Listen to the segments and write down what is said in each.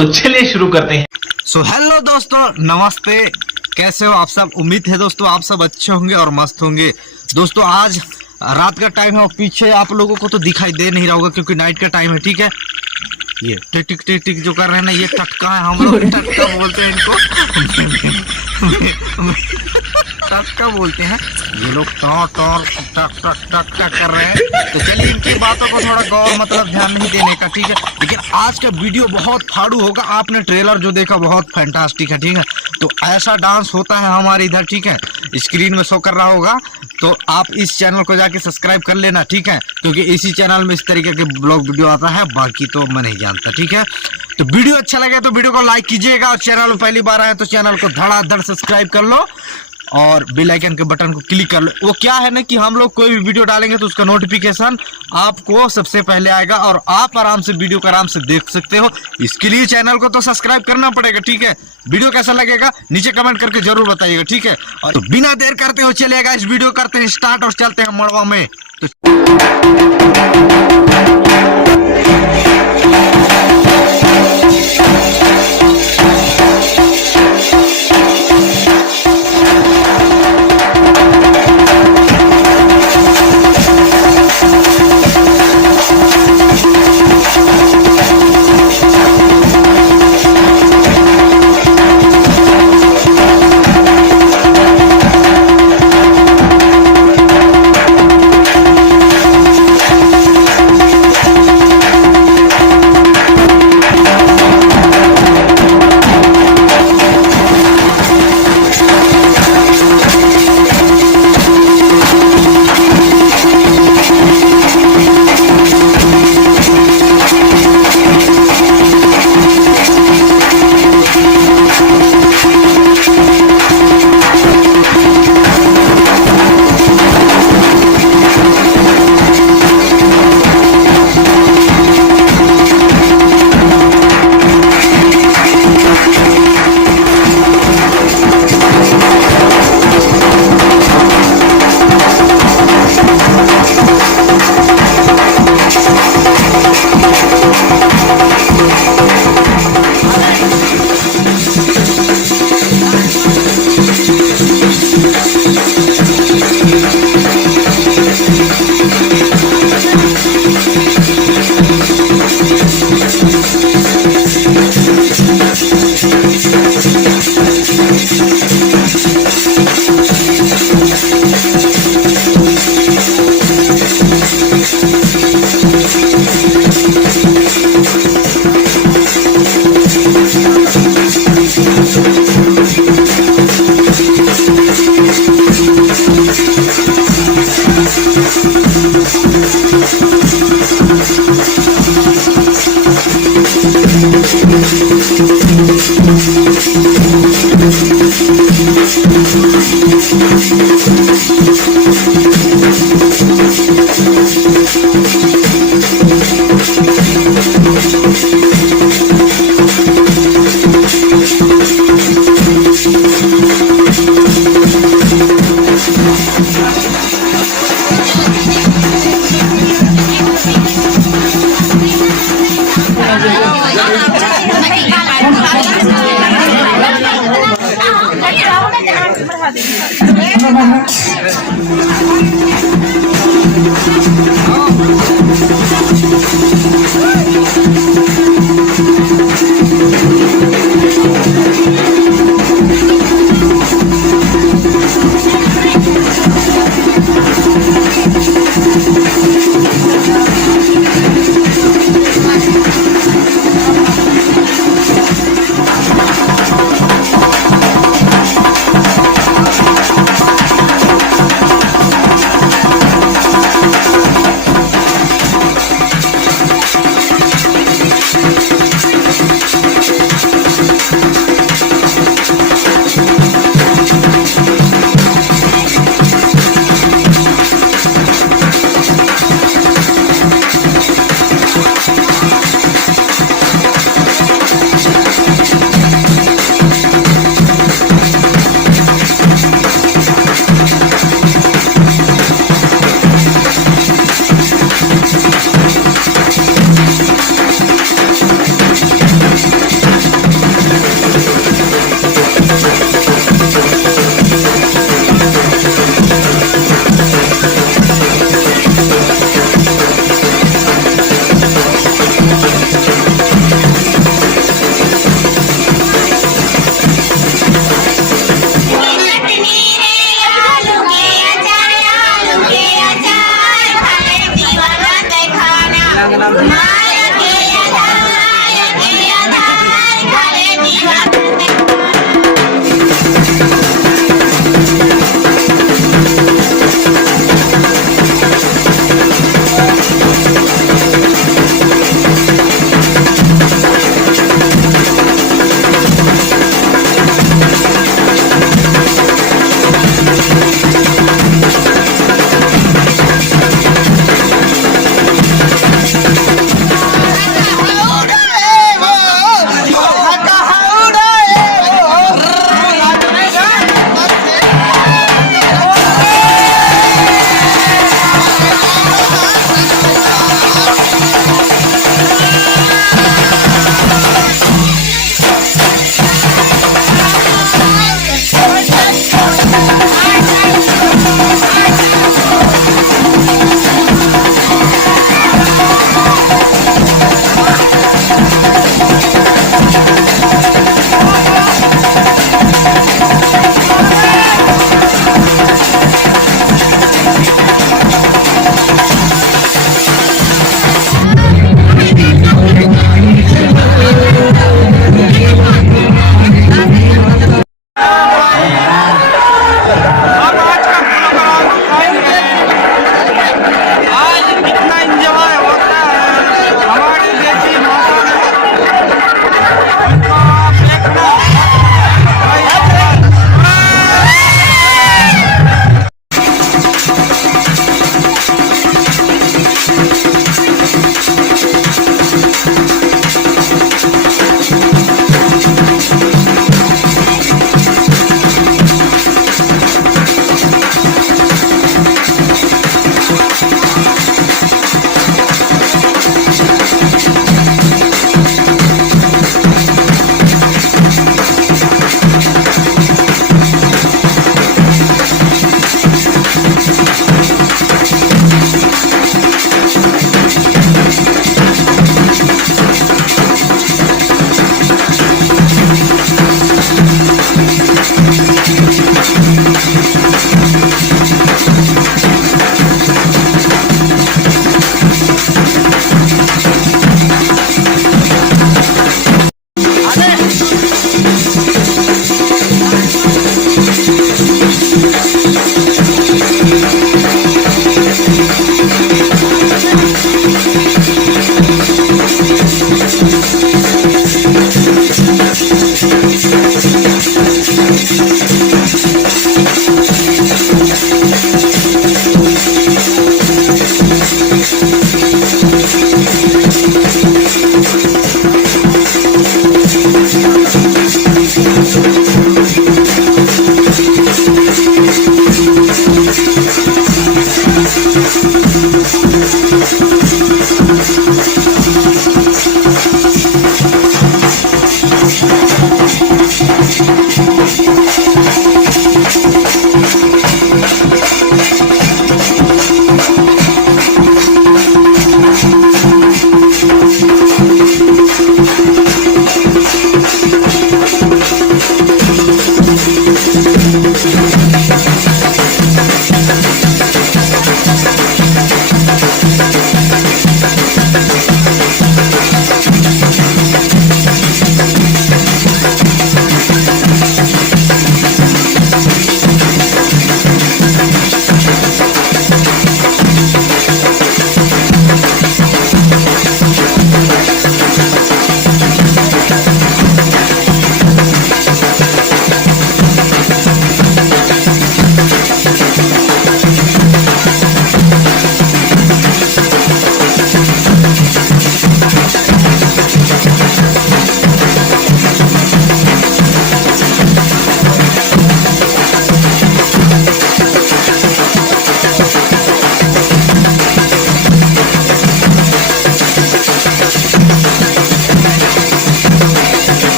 तो चलिए शुरू करते हैं। हेलो दोस्तों, नमस्ते। कैसे हो आप सब? उम्मीद है दोस्तों आप सब अच्छे होंगे और मस्त होंगे। दोस्तों आज रात का टाइम है और पीछे आप लोगों को तो दिखाई दे नहीं रहा होगा क्योंकि नाइट का टाइम है, ठीक है। ये टिक टिक टिक टिक जो कर रहे हैं ना, ये टटका है। हम लोग टटका बोलते हैं इनको। टटका बोलते हैं। ये लोग टॉ टॉ टक टक टक टक कर रहे हैं, तो चलिए इनकी बातों को थोड़ा गौर मतलब ध्यान नहीं देने का, ठीक है। लेकिन आज का वीडियो बहुत फाड़ू होगा। आपने ट्रेलर जो देखा बहुत फैंटास्टिक है, ठीक है। तो ऐसा डांस होता है हमारे इधर, ठीक है। स्क्रीन में शो कर रहा होगा, तो आप इस चैनल को जाके सब्सक्राइब कर लेना, ठीक है। क्योंकि इसी चैनल में इस तरीके के ब्लॉग वीडियो आता है, बाकी तो मैं नहीं जानता, ठीक है। तो वीडियो अच्छा लगे तो वीडियो को लाइक कीजिएगा और चैनल में पहली बार आए तो चैनल को धड़ाधड़ सब्सक्राइब कर लो और बेल आइकन के बटन को क्लिक कर लो। वो क्या है ना कि हम लोग कोई भी वीडियो डालेंगे तो उसका नोटिफिकेशन आपको सबसे पहले आएगा और आप आराम से वीडियो को आराम से देख सकते हो। इसके लिए चैनल को तो सब्सक्राइब करना पड़ेगा, ठीक है। वीडियो कैसा लगेगा नीचे कमेंट करके जरूर बताइएगा, ठीक है। और तो बिना देर करते हो चलिएगा इस वीडियो करते हैं स्टार्ट और चलते हैं मड़वा में।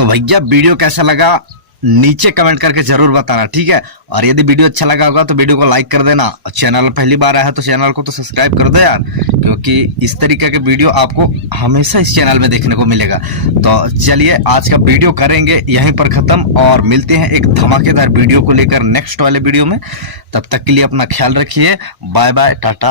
तो भैया वीडियो कैसा लगा नीचे कमेंट करके जरूर बताना, ठीक है। और यदि वीडियो अच्छा लगा होगा तो वीडियो को लाइक कर देना, और चैनल पहली बार आया है तो चैनल को तो सब्सक्राइब कर दो यार, क्योंकि इस तरीके के वीडियो आपको हमेशा इस चैनल में देखने को मिलेगा। तो चलिए आज का वीडियो करेंगे यहीं पर ख़त्म, और मिलते हैं एक धमाकेदार वीडियो को लेकर नेक्स्ट वाले वीडियो में। तब तक के लिए अपना ख्याल रखिए, बाय बाय, टाटा।